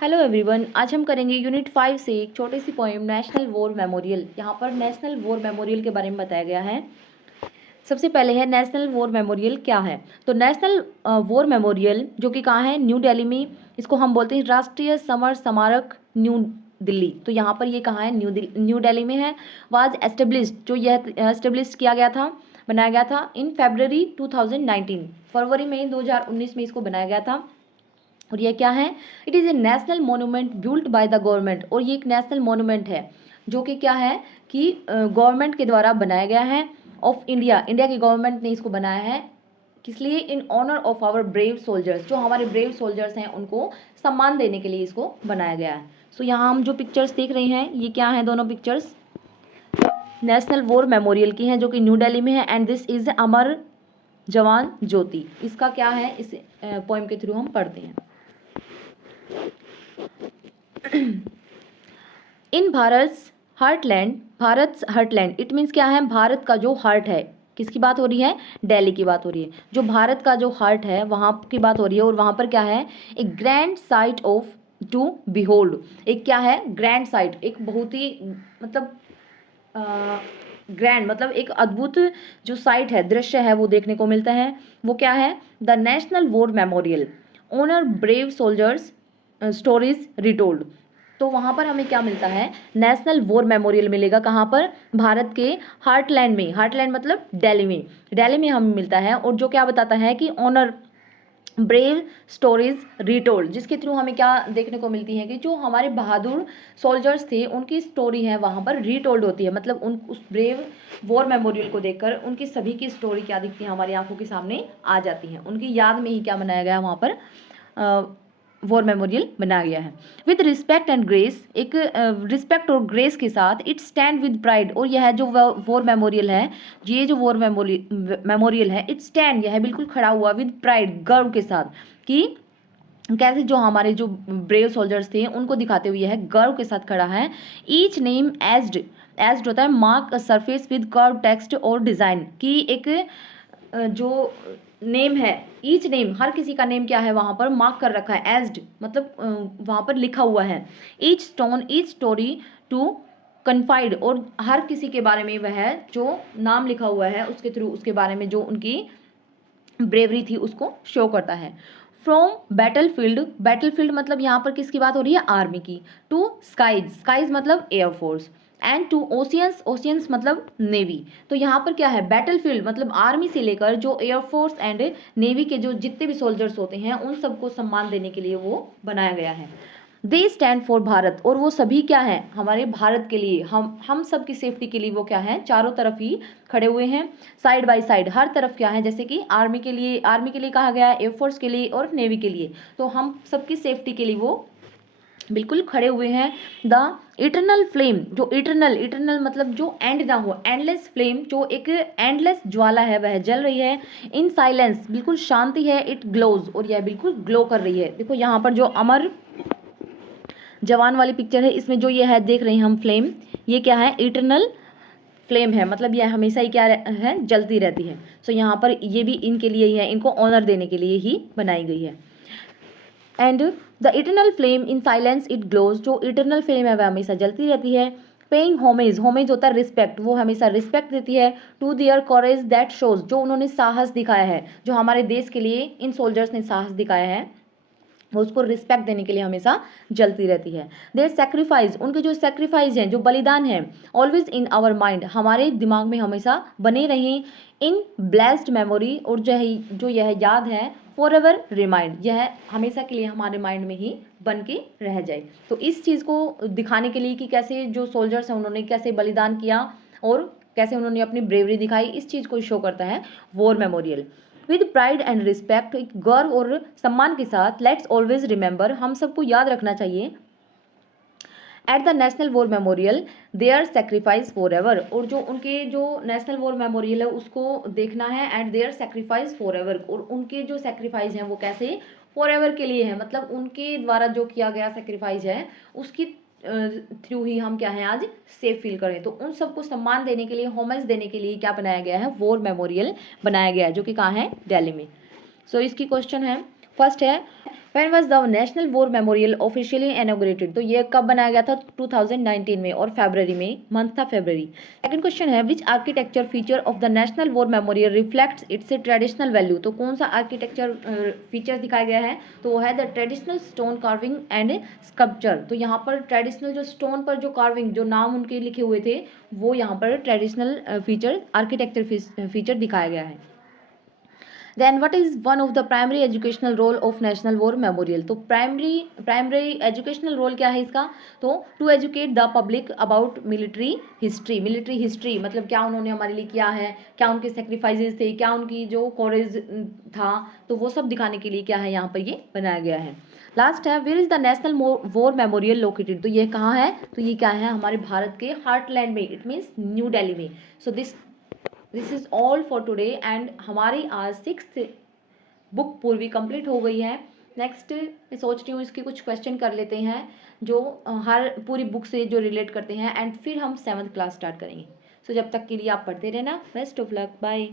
Hello everyone, आज हम करेंगे यूनिट 5 से एक छोटी सी पोएम नेशनल वॉर मेमोरियल। यहाँ पर नेशनल वॉर मेमोरियल के बारे में बताया गया है। सबसे पहले है नेशनल वॉर मेमोरियल क्या है। तो नेशनल वॉर मेमोरियल जो कि कहाँ है, न्यू दिल्ली में। इसको हम बोलते हैं राष्ट्रीय समर स्मारक न्यू दिल्ली। तो यहाँ पर ये कहाँ है, न्यू दिल्ली में है। वाज एस्टेब्लिश्ड, जो यह एस्टेब्लिश किया गया था, बनाया गया था इन फरवरी 2019, फरवरी में 2019 में इसको बनाया गया था। और ये क्या है, it is a national monument built by the government. और ये एक नेशनल मोनूमेंट है जो कि क्या है कि गवर्नमेंट के द्वारा बनाया गया है ऑफ इंडिया। इंडिया की गवर्नमेंट ने इसको बनाया है किस लिए, in honour of our brave soldiers. जो हमारे ब्रेव सोल्जर्स हैं उनको सम्मान देने के लिए इसको बनाया गया है। सो यहाँ हम जो पिक्चर्स देख रहे हैं ये क्या है, दोनों पिक्चर्स नेशनल वॉर मेमोरियल की हैं जो कि न्यू दिल्ली में है। एंड दिस इज अमर जवान ज्योति। इसका क्या है, इस पोएम के थ्रू हम पढ़ते हैं। इन भारत हार्टलैंड, इट मीन्स क्या है, भारत का जो हार्ट है। किसकी बात हो रही है, दिल्ली की बात हो रही है। जो भारत का जो हार्ट है वहाँ की बात हो रही है। और वहाँ पर क्या है, एक grand sight of to behold. एक क्या है, ग्रैंड साइट, एक बहुत ही मतलब ग्रैंड मतलब एक अद्भुत जो साइट है, दृश्य है, वो देखने को मिलता है। वो क्या है, the national war memorial honour brave soldiers stories retold. तो वहाँ पर हमें क्या मिलता है, नेशनल वॉर मेमोरियल मिलेगा। कहाँ पर, भारत के हार्टलैंड में। हार्टलैंड मतलब दिल्ली में हमें मिलता है। और जो क्या बताता है कि ऑनर ब्रेव स्टोरीज रिटोल्ड, जिसके थ्रू हमें क्या देखने को मिलती है कि जो हमारे बहादुर सोल्जर्स थे उनकी स्टोरी है वहाँ पर रिटोल्ड होती है। मतलब उन उस ब्रेव वॉर मेमोरियल को देखकर उनकी सभी की स्टोरी क्या दिखती है, हमारी आंखों के सामने आ जाती है। उनकी याद में ही क्या बनाया गया है, वहाँ पर वॉर मेमोरियल बनाया गया है। विद रिस्पेक्ट एंड ग्रेस, एक रिस्पेक्ट और ग्रेस के साथ, इट स्टैंड विद प्राइड। और यह जो वॉर मेमोरियल है, ये जो वॉर मेमोरियल है, इट स्टैंड, यह बिल्कुल खड़ा हुआ विद प्राइड, गर्व के साथ, कि कैसे जो हमारे जो ब्रेव सोल्जर्स थे उनको दिखाते हुए यह गर्व के साथ खड़ा है। ईच नेम एज्ड होता है mark a surface with curve text और डिज़ाइन, की एक जो नेम है, ईच नेम, हर किसी का नेम क्या है वहाँ पर मार्क कर रखा है। एज्ड मतलब वहाँ पर लिखा हुआ है। Each stone, each story to confide, और हर किसी के बारे में वह जो नाम लिखा हुआ है उसके थ्रू उसके बारे में जो उनकी ब्रेवरी थी उसको शो करता है। फ्रॉम बैटलफील्ड मतलब यहाँ पर किसकी बात हो रही है, आर्मी की। टू स्काइज मतलब एयरफोर्स। एंड टू ओशियंस मतलब नेवी। तो यहाँ पर क्या है, बैटलफील्ड मतलब आर्मी से लेकर जो एयरफोर्स एंड नेवी के जो जितने भी सोल्जर्स होते हैं उन सबको सम्मान देने के लिए वो बनाया गया है। दे स्टैंड फॉर भारत, और वो सभी क्या है, हमारे भारत के लिए, हम सब की सेफ्टी के लिए वो क्या है, चारों तरफ ही खड़े हुए हैं, साइड बाय साइड। हर तरफ क्या है, जैसे कि आर्मी के लिए कहा गया है, एयरफोर्स के लिए और नेवी के लिए। तो हम सबकी सेफ्टी के लिए वो बिल्कुल खड़े हुए हैं। द इटरनल फ्लेम, जो इटरनल मतलब जो एंड ना हो, एंडलेस फ्लेम, जो एक एंडलेस ज्वाला है वह जल रही है। इन साइलेंस, बिल्कुल शांति है। इट ग्लोज, और यह बिल्कुल ग्लो कर रही है। देखो यहाँ पर जो अमर जवान वाली पिक्चर है, इसमें जो ये है देख रहे हैं हम फ्लेम, ये क्या है, इटरनल फ्लेम है। मतलब यह हमेशा ही क्या है, जलती रहती है। सो यहाँ पर ये भी इनके लिए ही है, इनको ऑनर देने के लिए ही बनाई गई है। And the eternal flame in silence it glows, जो इटरनल फ्लेम है वह हमेशा जलती रहती है। पेइंग होमेज होता है रिस्पेक्ट, वो हमेशा रिस्पेक्ट देती है। टू दियर कॉरेज दैट शोज, जो उन्होंने साहस दिखाया है, जो हमारे देश के लिए इन सोल्जर्स ने साहस दिखाया है, वो उसको रिस्पेक्ट देने के लिए हमेशा जलती रहती है। देयर सेक्रीफाइस, उनके जो सेक्रीफाइस हैं, जो बलिदान है, ऑलवेज इन आवर माइंड, हमारे दिमाग में हमेशा बने रहें। इन ब्लेस्ड मेमोरी, और जो यह याद है, फॉर एवर रिमाइंड, यह हमेशा के लिए हमारे माइंड में ही बन के रह जाए। तो इस चीज़ को दिखाने के लिए कि कैसे जो सोल्जर्स हैं उन्होंने कैसे बलिदान किया और कैसे उन्होंने अपनी ब्रेवरी दिखाई, इस चीज़ को शो करता है war memorial. With pride and respect, एक गर्व और सम्मान के साथ, लेट्स ऑलवेज रिमेंबर, हम सबको याद रखना चाहिए, at the national war memorial there sacrifice for ever, और जो उनके जो नेशनल वॉर मेमोरियल है उसको देखना है eight there sacrifice for ever, और उनके जो सेक्रीफाइस हैं वो कैसे फॉर एवर के लिए है। मतलब उनके द्वारा जो किया गया सेक्रीफाइस है उसकी थ्रू ही हम क्या है आज सेफ फील करें। तो उन सबको सम्मान देने के लिए, होमेज देने के लिए क्या बनाया गया है, वॉर मेमोरियल बनाया गया है, जो कि कहाँ है, दिल्ली में। सो इसकी क्वेश्चन है, फर्स्ट है When was the National War Memorial officially inaugurated? तो ये कब बनाया गया था? 2019 में, और फरवरी में, मंथ था फरवरी। सेकंड क्वेश्चन है, which architecture feature of the national war Memorial reflects its traditional value? तो कौन सा आर्किटेक्चर फीचर दिखाया गया है? तो वो है the traditional stone carving and sculpture. तो यहाँ पर ट्रेडिशनल जो स्टोन पर जो कार्विंग, जो नाम उनके लिखे हुए थे, वो यहाँ पर ट्रेडिशनल फीचर, आर्किटेक्चर फीचर दिखाया गया है। Then what is one of the primary educational role of national war memorial? तो प्राइमरी एजुकेशनल रोल क्या है इसका? तो to educate the public about military history मतलब क्या उन्होंने हमारे लिए किया है, क्या उनके सेक्रीफाइसेस थे, क्या उनकी जो कॉरेज था, तो वो सब दिखाने के लिए क्या है, यहाँ पर ये बनाया गया है। लास्ट है, where is the national war memorial located? तो ये कहाँ है? तो ये क्या है, हमारे भारत के हार्टलैंड में, इट मीन्स न्यू दिल्ली में। So this is all for today and हमारी आज 6th बुक पूरी कंप्लीट हो गई है। नेक्स्ट मैं सोच रही हूँ इसके कुछ क्वेश्चन कर लेते हैं जो हर पूरी बुक से जो रिलेट करते हैं, एंड फिर हम 7th क्लास स्टार्ट करेंगे। सो जब तक के लिए आप पढ़ते रहना। Best of luck, bye.